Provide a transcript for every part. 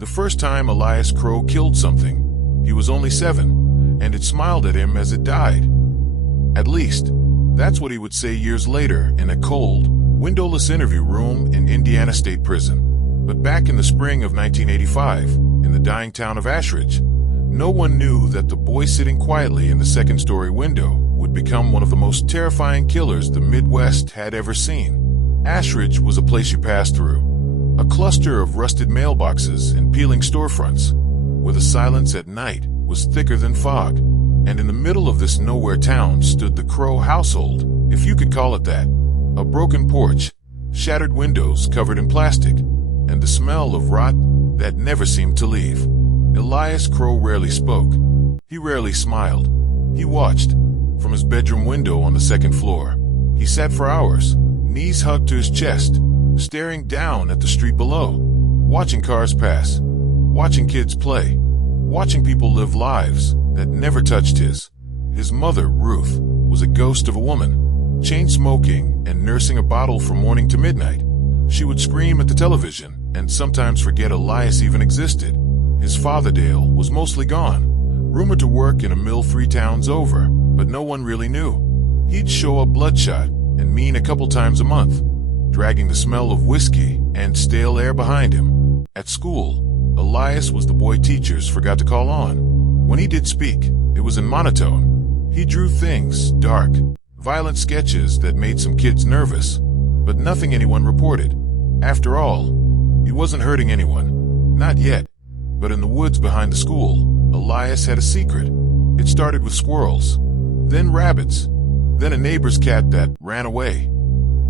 The first time Elias Crowe killed something, he was only 7, and it smiled at him as it died. At least, that's what he would say years later in a cold, windowless interview room in Indiana State Prison. But back in the spring of 1985, in the dying town of Ashridge, no one knew that the boy sitting quietly in the second-story window would become one of the most terrifying killers the Midwest had ever seen. Ashridge was a place you passed through, a cluster of rusted mailboxes and peeling storefronts, where the silence at night was thicker than fog. And in the middle of this nowhere town stood the Crowe household, if you could call it that. A broken porch, shattered windows covered in plastic, and the smell of rot that never seemed to leave. Elias Crowe rarely spoke. He rarely smiled. He watched from his bedroom window on the second floor. He sat for hours, knees hugged to his chest, staring down at the street below, watching cars pass, watching kids play, watching people live lives that never touched his. His mother, Ruth, was a ghost of a woman, chain-smoking and nursing a bottle from morning to midnight. She would scream at the television and sometimes forget Elias even existed. His father, Dale, was mostly gone, rumored to work in a mill 3 towns over, but no one really knew. He'd show up bloodshot and mean a couple times a month, dragging the smell of whiskey and stale air behind him. At school, Elias was the boy teachers forgot to call on. When he did speak, it was in monotone. He drew things, dark, violent sketches that made some kids nervous, but nothing anyone reported. After all, he wasn't hurting anyone. Not yet. But in the woods behind the school, Elias had a secret. It started with squirrels, then rabbits, then a neighbor's cat that ran away.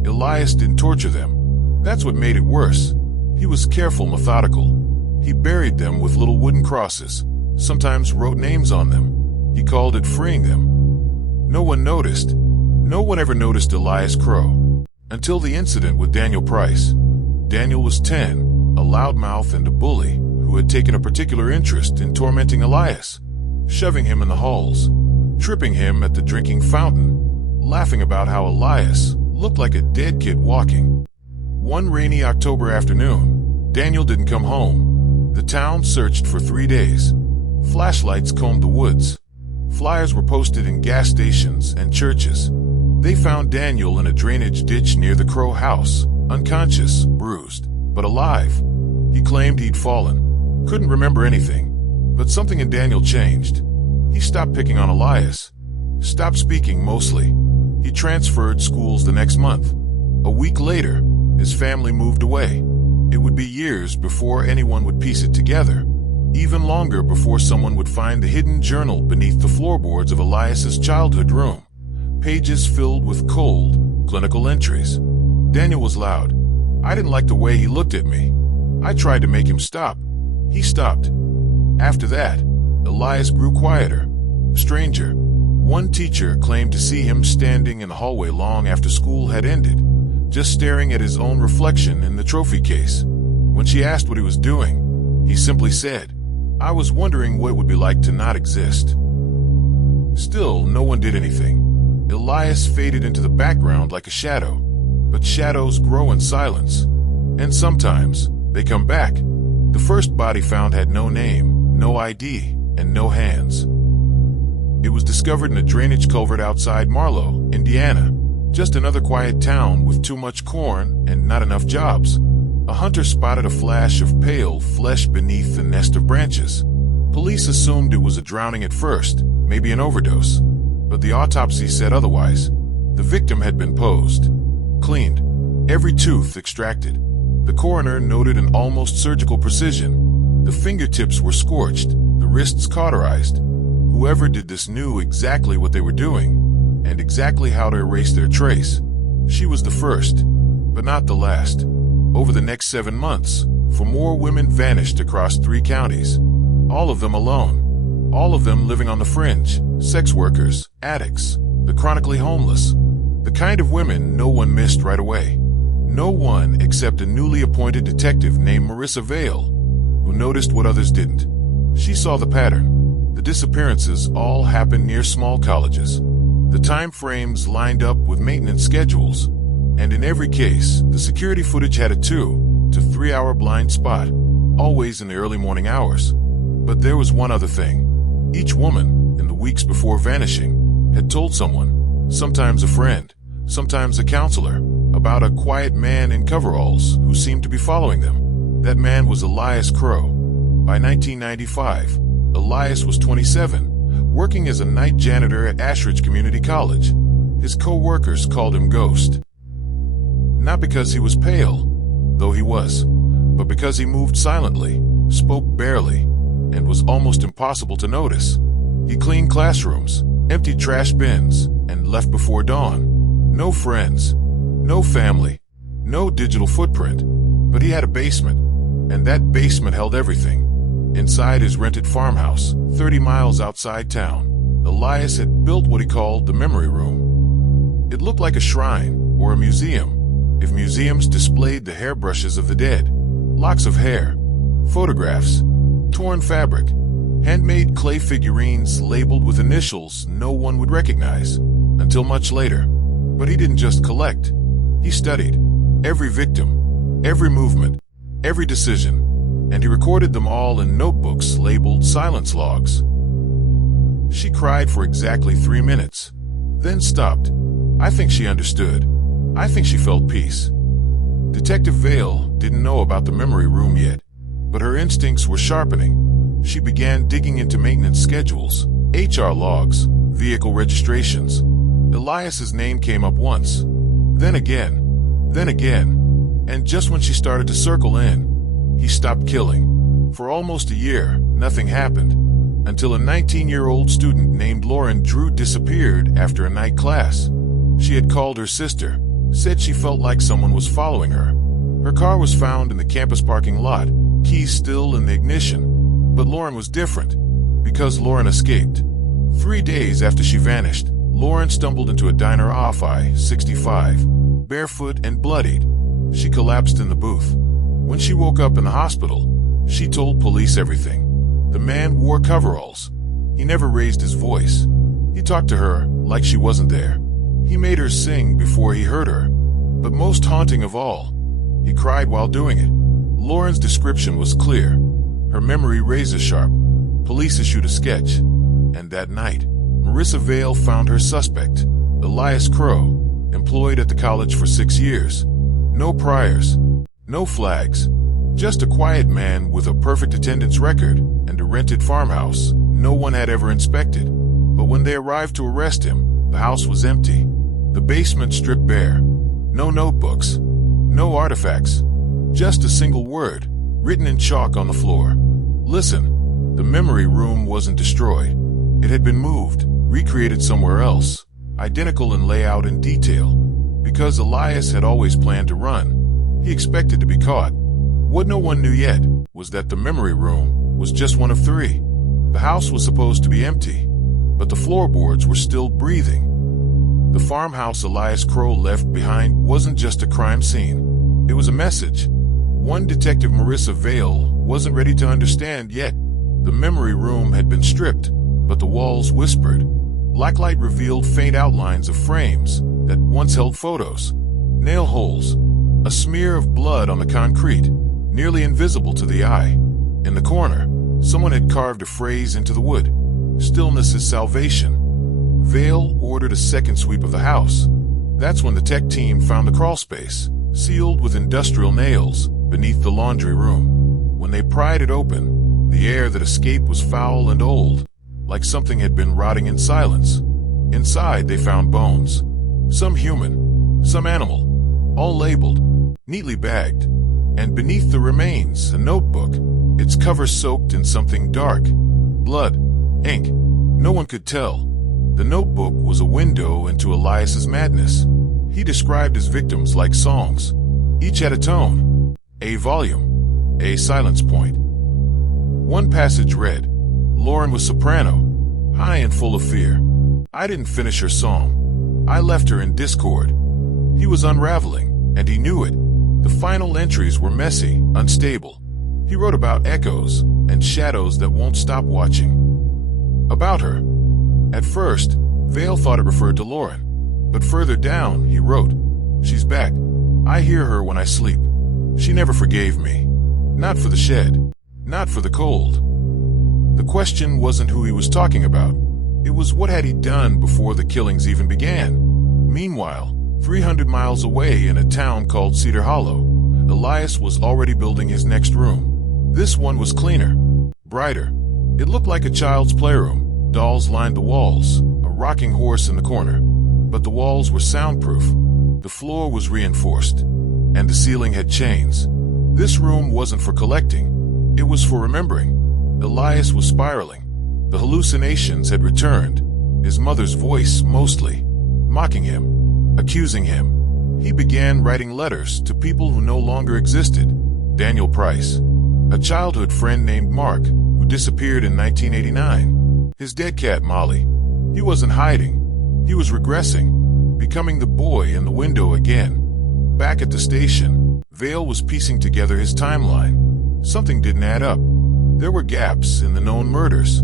Elias didn't torture them. That's what made it worse. He was careful, methodical. He buried them with little wooden crosses, sometimes wrote names on them. He called it freeing them. No one noticed. No one ever noticed Elias Crowe. Until the incident with Daniel Price. Daniel was 10, a loudmouth and a bully who had taken a particular interest in tormenting Elias, shoving him in the halls, tripping him at the drinking fountain, laughing about how Elias looked like a dead kid walking. One rainy October afternoon, Daniel didn't come home. The town searched for 3 days. Flashlights combed the woods. Flyers were posted in gas stations and churches. They found Daniel in a drainage ditch near the Crowe house, unconscious, bruised, but alive. He claimed he'd fallen, couldn't remember anything, but something in Daniel changed. He stopped picking on Elias, stopped speaking mostly. He transferred schools the next month. A week later, his family moved away. It would be years before anyone would piece it together, even longer before someone would find the hidden journal beneath the floorboards of Elias's childhood room, pages filled with cold, clinical entries. Daniel was loud. I didn't like the way he looked at me. I tried to make him stop. He stopped. After that, Elias grew quieter, stranger. One teacher claimed to see him standing in the hallway long after school had ended, just staring at his own reflection in the trophy case. When she asked what he was doing, he simply said, "I was wondering what it would be like to not exist." Still, no one did anything. Elias faded into the background like a shadow. But shadows grow in silence. And sometimes, they come back. The first body found had no name, no ID, and no hands. It was discovered in a drainage culvert outside Marlow, Indiana. Just another quiet town with too much corn and not enough jobs. A hunter spotted a flash of pale flesh beneath the nest of branches. Police assumed it was a drowning at first, maybe an overdose. But the autopsy said otherwise. The victim had been posed, cleaned, every tooth extracted. The coroner noted an almost surgical precision. The fingertips were scorched, the wrists cauterized. Whoever did this knew exactly what they were doing, and exactly how to erase their trace. She was the first, but not the last. Over the next 7 months, 4 more women vanished across 3 counties. All of them alone. All of them living on the fringe. Sex workers, addicts, the chronically homeless. The kind of women no one missed right away. No one except a newly appointed detective named Marissa Vale, who noticed what others didn't. She saw the pattern. The disappearances all happened near small colleges. The time frames lined up with maintenance schedules. And in every case, the security footage had a 2 to 3 hour blind spot. always in the early morning hours. But there was one other thing. Each woman, in the weeks before vanishing, had told someone, sometimes a friend, sometimes a counselor, about a quiet man in coveralls who seemed to be following them. That man was Elias Crowe. By 1995, Elias was 27, working as a night janitor at Ashridge Community College. His co-workers called him Ghost. Not because he was pale, though he was, but because he moved silently, spoke barely, and was almost impossible to notice. He cleaned classrooms, emptied trash bins, and left before dawn. No friends, no family, no digital footprint, but he had a basement, and that basement held everything. Inside his rented farmhouse, 30 miles outside town, Elias had built what he called the memory room. It looked like a shrine or a museum, if museums displayed the hairbrushes of the dead, locks of hair, photographs, torn fabric, handmade clay figurines labeled with initials no one would recognize until much later. But he didn't just collect. He studied every victim, every movement, every decision, and he recorded them all in notebooks labeled silence logs. She cried for exactly 3 minutes, then stopped. I think she understood. I think she felt peace. Detective Vale didn't know about the memory room yet, but her instincts were sharpening. She began digging into maintenance schedules, HR logs, vehicle registrations. Elias's name came up once, then again, and just when she started to circle in, he stopped killing. For almost a year, nothing happened, until a 19-year-old student named Lauren Drew disappeared after a night class. She had called her sister, said she felt like someone was following her. Her car was found in the campus parking lot, keys still in the ignition. But Lauren was different, because Lauren escaped. 3 days after she vanished, Lauren stumbled into a diner off I-65, barefoot and bloodied. She collapsed in the booth. When she woke up in the hospital, she told police everything. The man wore coveralls. He never raised his voice. He talked to her like she wasn't there. He made her sing before he hurt her. But most haunting of all, he cried while doing it. Lauren's description was clear, her memory razor sharp. Police issued a sketch, and that night, Marissa Vale found her suspect, Elias Crowe, employed at the college for 6 years. No priors, no flags, just a quiet man with a perfect attendance record and a rented farmhouse no one had ever inspected. But when they arrived to arrest him, the house was empty. The basement stripped bare. No notebooks, no artifacts, just a single word, written in chalk on the floor. Listen, the memory room wasn't destroyed. It had been moved, recreated somewhere else, identical in layout and detail. Because Elias had always planned to run, he expected to be caught. What no one knew yet was that the memory room was just one of 3. The house was supposed to be empty, but the floorboards were still breathing. The farmhouse Elias Crowe left behind wasn't just a crime scene. It was a message. One Detective Marissa Vale wasn't ready to understand yet. The memory room had been stripped, but the walls whispered. Blacklight revealed faint outlines of frames that once held photos. Nail holes, a smear of blood on the concrete, nearly invisible to the eye. In the corner, someone had carved a phrase into the wood. Stillness is salvation. Vale ordered a second sweep of the house. That's when the tech team found the crawl space, sealed with industrial nails, beneath the laundry room. When they pried it open, the air that escaped was foul and old, like something had been rotting in silence. Inside, they found bones. Some human, some animal, all labeled, neatly bagged. And beneath the remains, a notebook, its cover soaked in something dark. Blood, ink, no one could tell. The notebook was a window into Elias's madness. He described his victims like songs. Each had a tone, a volume, a silence point. One passage read, Lauren was soprano, high and full of fear. I didn't finish her song. I left her in discord. He was unraveling, and he knew it. The final entries were messy, unstable. He wrote about echoes and shadows that won't stop watching. About her. At first, Vale thought it referred to Lauren, but further down he wrote, She's back. I hear her when I sleep. She never forgave me. Not for the shed. not for the cold. The question wasn't who he was talking about. It was what had he done before the killings even began. Meanwhile, 300 miles away in a town called Cedar Hollow, Elias was already building his next room. This one was cleaner, brighter. It looked like a child's playroom. Dolls lined the walls, a rocking horse in the corner. But the walls were soundproof. The floor was reinforced, and the ceiling had chains. This room wasn't for collecting. It was for remembering. Elias was spiraling. The hallucinations had returned, his mother's voice mostly, mocking him, accusing him. He began writing letters to people who no longer existed. Daniel Price, a childhood friend named Mark, who disappeared in 1989. His dead cat Molly. He wasn't hiding. He was regressing, becoming the boy in the window again. Back at the station, Vale was piecing together his timeline. Something didn't add up. There were gaps in the known murders.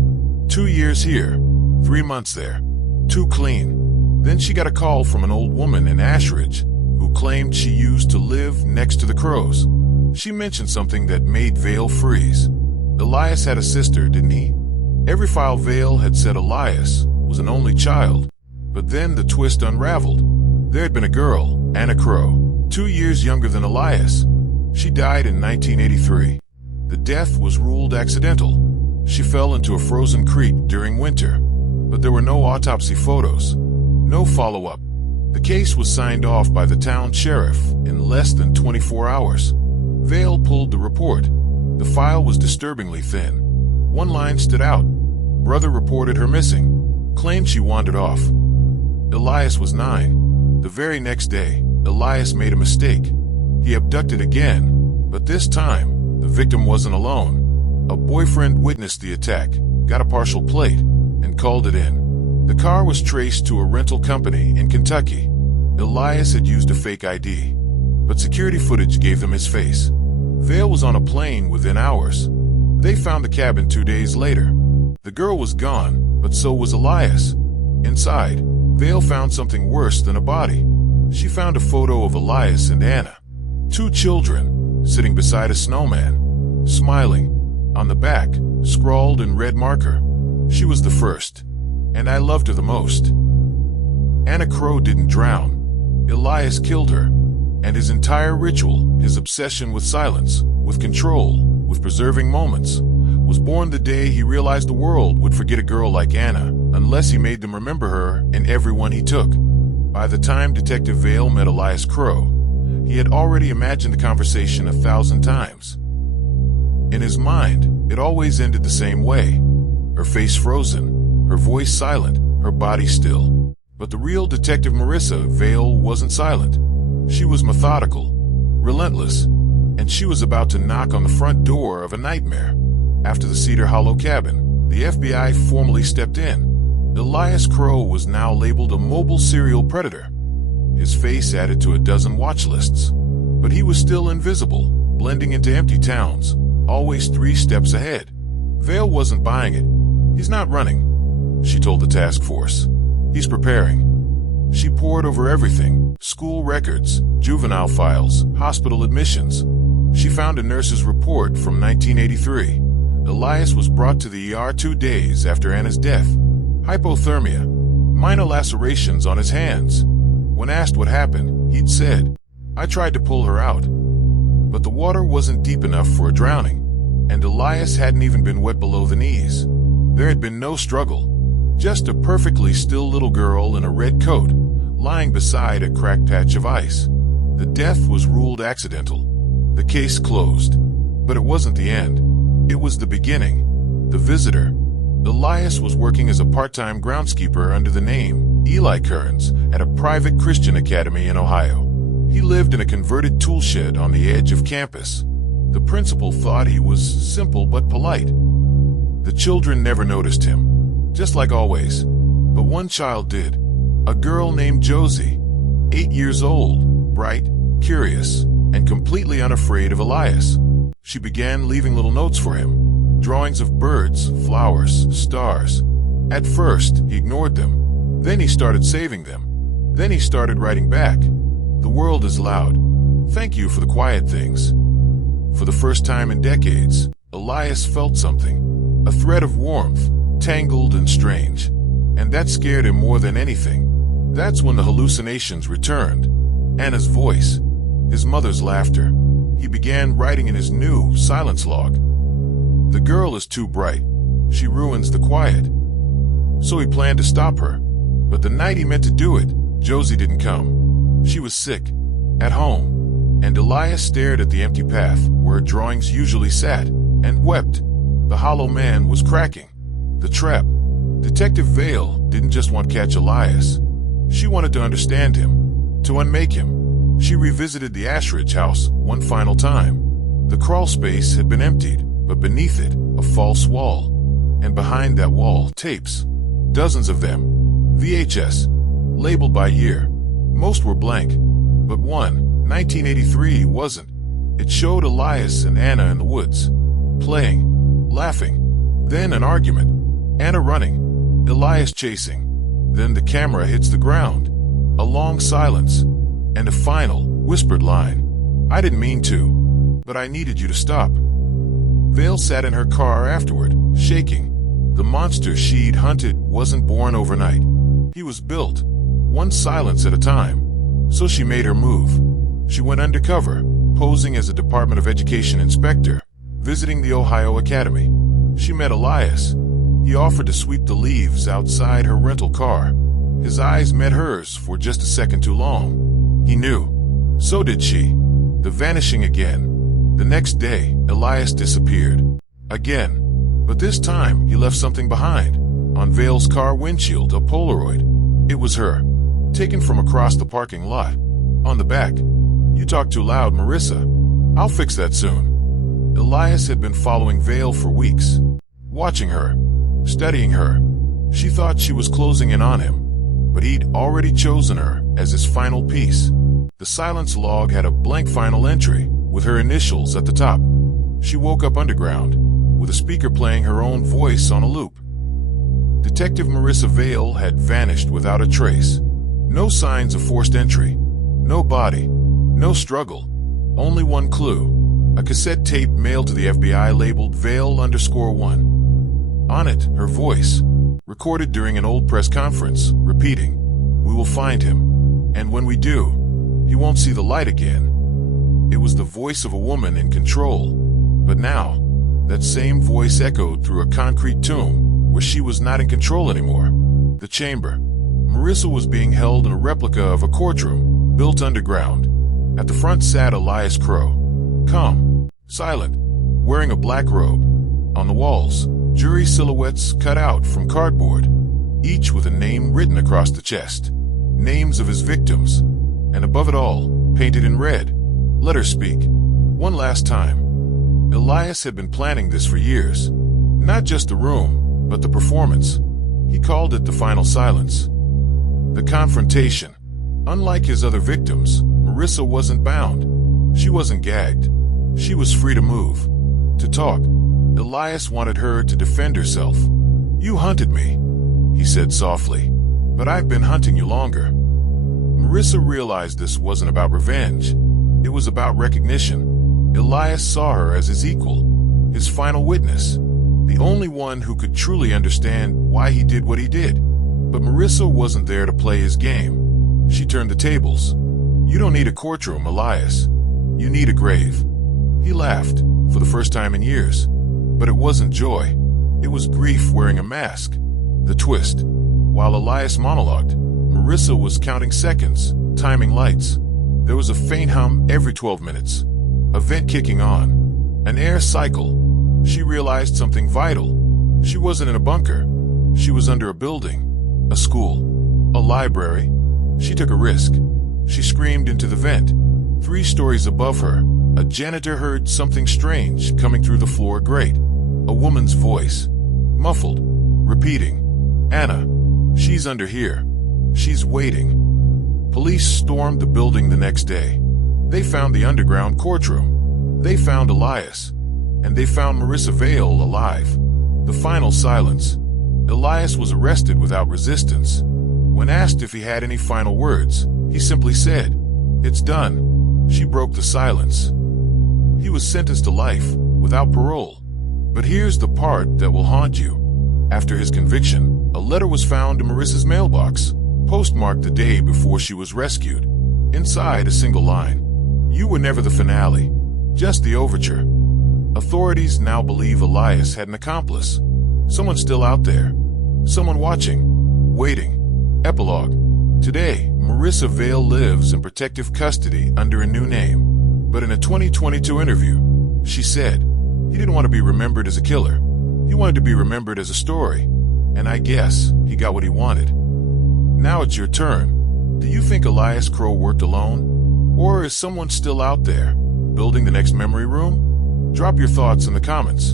2 years here, 3 months there. Too clean. Then she got a call from an old woman in Ashridge who claimed she used to live next to the Crows. She mentioned something that made Vale freeze. Elias had a sister, didn't he? Every file Vale had said Elias was an only child. But then the twist unraveled. There had been a girl, Anna Crowe, 2 years younger than Elias. She died in 1983. The death was ruled accidental. She fell into a frozen creek during winter. But there were no autopsy photos, no follow-up. The case was signed off by the town sheriff in less than 24 hours. Vale pulled the report. The file was disturbingly thin. One line stood out. Brother reported her missing, claimed she wandered off. Elias was 9. The very next day, Elias made a mistake. He abducted again, but this time, the victim wasn't alone. A boyfriend witnessed the attack, got a partial plate, and called it in. The car was traced to a rental company in Kentucky. Elias had used a fake ID, but security footage gave them his face. Vale was on a plane within hours. They found the cabin 2 days later. The girl was gone, but so was Elias. Inside, Vale found something worse than a body. She found a photo of Elias and Anna, 2 children, sitting beside a snowman, smiling. On the back, scrawled in red marker, she was the first, and I loved her the most. Anna Crowe didn't drown. Elias killed her, and his entire ritual, his obsession with silence, with control, with preserving moments, was born the day he realized the world would forget a girl like Anna unless he made them remember her and everyone he took. By the time Detective Vale met Elias Crowe, he had already imagined the conversation 1,000 times. In his mind, it always ended the same way. Her face frozen, her voice silent, her body still. But the real Detective Marissa Vale wasn't silent. She was methodical, relentless, and she was about to knock on the front door of a nightmare. After the Cedar Hollow cabin, the FBI formally stepped in. Elias Crowe was now labeled a mobile serial predator. His face added to a dozen watch lists. But he was still invisible, blending into empty towns, always 3 steps ahead. Vale wasn't buying it. He's not running, she told the task force. He's preparing. She pored over everything, school records, juvenile files, hospital admissions. She found a nurse's report from 1983. Elias was brought to the ER 2 days after Anna's death. Hypothermia, minor lacerations on his hands. When asked what happened, he'd said, "I tried to pull her out." But the water wasn't deep enough for a drowning, and Elias hadn't even been wet below the knees. There had been no struggle, just a perfectly still little girl in a red coat, lying beside a cracked patch of ice. The death was ruled accidental. The case closed. But it wasn't the end. It was the beginning. The visitor. Elias was working as a part-time groundskeeper under the name Eli Kearns at a private Christian academy in Ohio. He lived in a converted tool shed on the edge of campus. The principal thought he was simple but polite. The children never noticed him, just like always. But one child did. A girl named Josie, 8 years old, bright, curious, and completely unafraid of Elias. She began leaving little notes for him. Drawings of birds, flowers, stars. At first, he ignored them. Then he started saving them. Then he started writing back. "The world is loud. Thank you for the quiet things." For the first time in decades, Elias felt something, a thread of warmth, tangled and strange. And that scared him more than anything. That's when the hallucinations returned. Anna's voice, his mother's laughter. He began writing in his new silence log. The girl is too bright. She ruins the quiet. So he planned to stop her. But the night he meant to do it, Josie didn't come. She was sick, at home, and Elias stared at the empty path where drawings usually sat, and wept. The hollow man was cracking. The trap. Detective Vale didn't just want to catch Elias. She wanted to understand him, to unmake him. She revisited the Ashridge house one final time. The crawl space had been emptied, but beneath it, a false wall. And behind that wall, tapes. Dozens of them. VHS. Labeled by year. Most were blank. But one, 1983, wasn't. It showed Elias and Anna in the woods. Playing. Laughing. Then an argument. Anna running. Elias chasing. Then the camera hits the ground. A long silence. And a final, whispered line. I didn't mean to, but I needed you to stop. Vale sat in her car afterward, shaking. The monster she'd hunted wasn't born overnight. He was built, one silence at a time. So she made her move. She went undercover, posing as a Department of Education inspector, visiting the Ohio Academy. She met Elias. He offered to sweep the leaves outside her rental car. His eyes met hers for just a second too long. He knew. So did she. The vanishing again. The next day, Elias disappeared. Again. But this time, he left something behind. On Vale's car windshield, a Polaroid. It was her. Taken from across the parking lot. On the back. You talk too loud, Marissa. I'll fix that soon. Elias had been following Vale for weeks. Watching her. Studying her. She thought she was closing in on him, but he'd already chosen her as his final piece. The silence log had a blank final entry, with her initials at the top. She woke up underground, with a speaker playing her own voice on a loop. Detective Marissa Vale had vanished without a trace. No signs of forced entry. No body. No struggle. Only one clue. A cassette tape mailed to the FBI labeled Vale_1. On it, her voice, recorded during an old press conference, repeating, "We will find him. And when we do, he won't see the light again." It was the voice of a woman in control. But now, that same voice echoed through a concrete tomb where she was not in control anymore. The chamber. Marissa was being held in a replica of a courtroom, built underground. At the front sat Elias Crowe. Calm, silent, wearing a black robe. On the walls, jury silhouettes cut out from cardboard, each with a name written across the chest. Names of his victims. And above it all, painted in red, "Let her speak." One last time. Elias had been planning this for years. Not just the room, but the performance. He called it the final silence. The confrontation. Unlike his other victims, Marissa wasn't bound. She wasn't gagged. She was free to move, to talk. Elias wanted her to defend herself. "You hunted me," he said softly, "but I've been hunting you longer." Marissa realized this wasn't about revenge. It was about recognition. Elias saw her as his equal, his final witness, the only one who could truly understand why he did what he did. But Marissa wasn't there to play his game. She turned the tables. "You don't need a courtroom, Elias. You need a grave." He laughed, for the first time in years. But it wasn't joy. It was grief wearing a mask. The twist. While Elias monologued, Marissa was counting seconds, timing lights. There was a faint hum every 12 minutes. A vent kicking on. An air cycle. She realized something vital. She wasn't in a bunker. She was under a building. A school. A library. She took a risk. She screamed into the vent. 3 stories above her, a janitor heard something strange coming through the floor grate. A woman's voice. Muffled. Repeating. "Anna. She's under here. She's waiting." Police stormed the building the next day. They found the underground courtroom. They found Elias. And they found Marissa Vale alive. The final silence. Elias was arrested without resistance. When asked if he had any final words, he simply said, "It's done." She broke the silence. He was sentenced to life, without parole. But here's the part that will haunt you. After his conviction, a letter was found in Marissa's mailbox, postmarked the day before she was rescued. Inside, a single line: "You were never the finale, just the overture." Authorities now believe Elias had an accomplice. Someone still out there. Someone watching. Waiting. Epilogue. Today, Marissa Vale lives in protective custody under a new name. But in a 2022 interview, she said he didn't want to be remembered as a killer. He wanted to be remembered as a story. And I guess he got what he wanted. Now it's your turn. Do you think Elias Crowe worked alone? Or is someone still out there, building the next memory room? Drop your thoughts in the comments.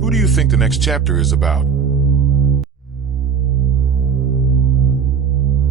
Who do you think the next chapter is about?